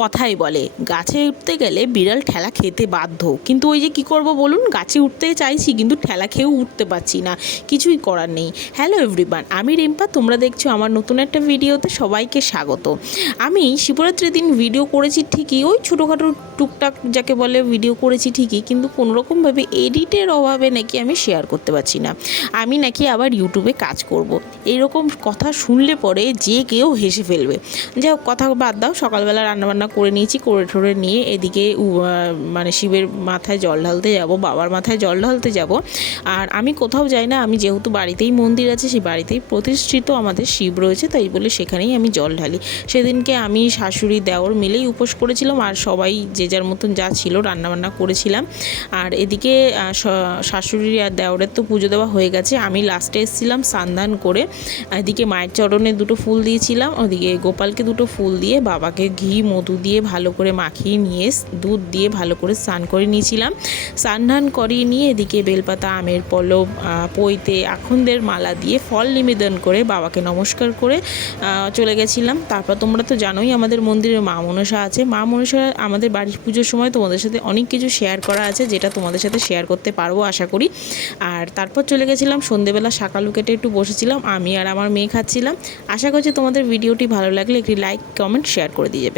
কথাই বলে গাছে উঠতে গেলে বিড়াল ঠেলা খেতে বাধ্য, কিন্তু ওই যে কী করব বলুন, গাছে উঠতে চাইছি কিন্তু ঠেলা খেয়েও উঠতে পারছি না, কিছুই করার নেই। হ্যালো এভরিওয়ান, আমি রিম্পা, তোমরা দেখছো আমার নতুন একটা ভিডিওতে, সবাইকে স্বাগত। আমি শিবরাত্রির দিন ভিডিও করেছি ঠিকই, ওই ছোটোখাটো টুকটাক যাকে বলে ভিডিও করেছি ঠিকই, কিন্তু কোনোরকমভাবে এডিটের অভাবে নাকি আমি শেয়ার করতে পারছি না। আমি নাকি আবার ইউটিউবে কাজ করব, এইরকম কথা শুনলে পরে যে কেউ হেসে ফেলবে। যাই হোক, কথা বাদ দাও। সকালবেলা রান্নাবান্না করে নিয়েছি, করে ঠোরে নিয়ে এদিকে মানে শিবের মাথায় জল ঢালতে যাব, বাবার মাথায় জল ঢালতে যাব। আর আমি কোথাও যাই না, আমি যেহেতু বাড়িতেই মন্দির আছে, সেই বাড়িতেই প্রতিষ্ঠিত আমাদের শিব রয়েছে, তাই বলে সেখানেই আমি জল ঢালি। সেদিনকে আমি শাশুড়ি দেওর মিলেই উপোস করেছিলাম, আর সবাই যে যার মতন যা ছিল রান্নাবান্না করেছিলাম। আর এদিকে শাশুড়ি আর দেওরের তো পুজো দেওয়া হয়ে গেছে, আমি লাস্টে এসেছিলাম স্নান করে। এদিকে মায়ের চরণে দুটো ফুল দিয়েছিলাম, ওদিকে গোপালকে দুটো ফুল দিয়ে, বাবাকে ঘি মধু দিয়ে ভালো করে মাখিয়ে নিয়ে, দুধ দিয়ে ভালো করে স্নান করে নিয়েছিলাম। স্নান করিয়ে নিয়ে এদিকে বেলপাতা, আমের পল্লব, পৈতে, আখন্দের মালা দিয়ে ফল নিবেদন করে বাবাকে নমস্কার করে চলে গেছিলাম। তারপর তোমরা তো জানোই আমাদের মন্দিরে মা মনসা আছে। মা মনসা আমাদের বাড়ির পুজোর সময় তোমাদের সাথে অনেক কিছু শেয়ার করা আছে, যেটা তোমাদের সাথে শেয়ার করতে পারবো আশা করি। আর তারপর চলে গেছিলাম সন্ধেবেলা, শাকালু কেটে একটু বসেছিলাম, আমি আর আমার মেয়ে খাচ্ছিলাম। আশা করছি তোমাদের ভিডিওটি ভালো লাগলে একটি লাইক, কমেন্ট, শেয়ার করে দিয়ে যাবে।